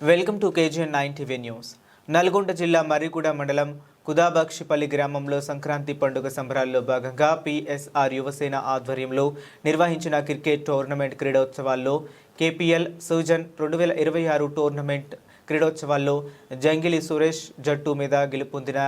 Welcome to KGN9 TV news. Nalgonda జిల్లా మర్రిగూడ మండలం కుదాబక్షిపల్లి గ్రామంలో సంక్రాంతి పండుగ సంబరాల్లో భాగంగా PSR యువసేన ఆధ్వర్యంలో నిర్వహించిన క్రికెట్ టోర్నమెంట్ క్రీడోత్సవాల్లో KPL సూజన్ 2026 టోర్నమెంట్ క్రీడోత్సవాల్లో జంగిలి సురేష్ జట్టు మీద గెలుపొందిన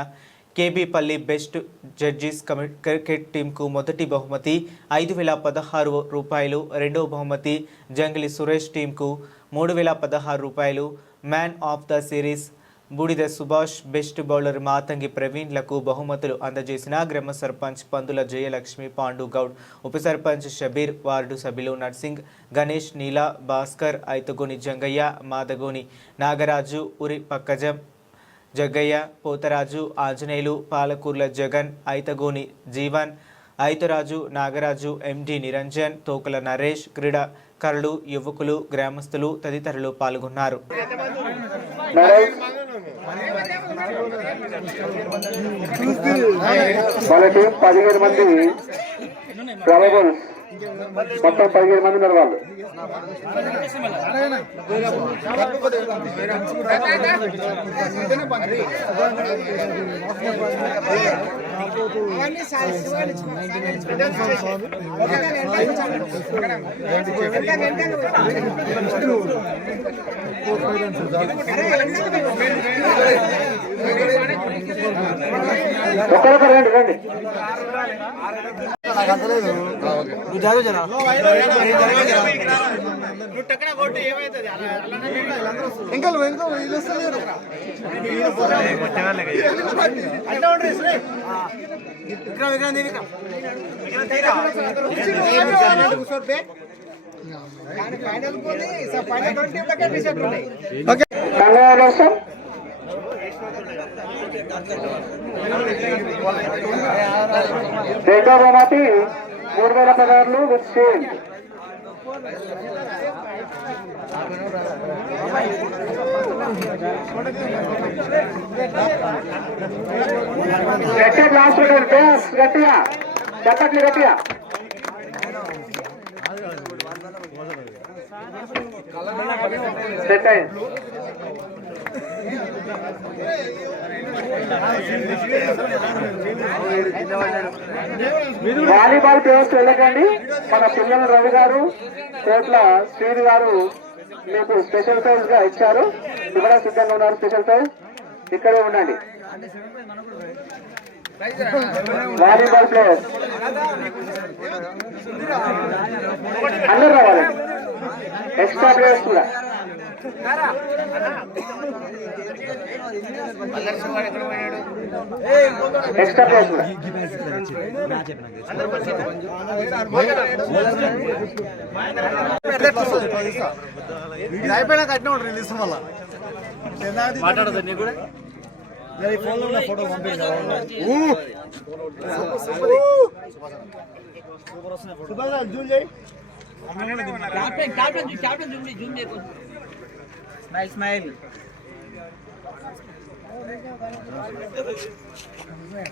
కేబీపల్లి బెస్ట్ జడ్జీస్ క్రికెట్ టీంకు మొదటి బహుమతి 5,016 రూపాయలు, రెండవ బహుమతి జంగిలి సురేష్ టీంకు 3,016 రూపాయలు, మ్యాన్ ఆఫ్ ద సిరీస్ బూడిద సుభాష్, బెస్ట్ బౌలర్ మాతంగి ప్రవీణ్లకు బహుమతులు అందజేసిన గ్రామ సర్పంచ్ పందుల జయలక్ష్మి, పాండు గౌడ్, ఉప సర్పంచ్ షబీర్, వార్డు సభ్యులు నర్సింగ్, గణేష్, నీలా, భాస్కర్, ఐతగోని జంగయ్య, మాదగోని నాగరాజు, ఉరి పక్కజం జగ్గయ్య, పోతరాజు, ఆంజనేయులు, పాలకూర్ల జగన్, ఐతగోని జీవన్, ఐతరాజు, నాగరాజు, MD నిరంజన్, తోకల నరేష్, క్రీడాకారులు, యువకులు, గ్రామస్తులు తదితరులు పాల్గొన్నారు. మొత్తం 15 మంది ఉన్నారు వాళ్ళు. ఒక్కరొకరు రండి రండి. ఇంకా రెండో బహుమతి 3,016 విత్ షేర్. గట్టిగా లాస్ట్ గట్టిగా చెప్పట్లు గట్టిగా. సెట్ అయింది. వాలీబాల్ ప్లేయర్స్ వెళ్ళకండి. మన పిల్లల రవి గారు, కోట్ల శ్రీని గారు మీకు స్పెషల్ ప్రైజ్ గా ఇచ్చారు. ఇక్కడ సిద్ధంగా ఉన్నారు. స్పెషల్ ప్రైజ్ ఇక్కడే ఉండండి. వాలీబాల్ ప్లేయర్స్ అందరు రావాలి. ఎక్స్ట్రా ప్లేయర్స్ కూడా ఎక్స్ట్రా ప్లేయర్స్ కూడా అయిపోయినా కట్టిన ఉంటారు. రిలీజ్ వల్ల మాట్లాడదు. నీ కూడా ఫోన్ లో ఫోటో జూమ్ చేయి. స్మైల్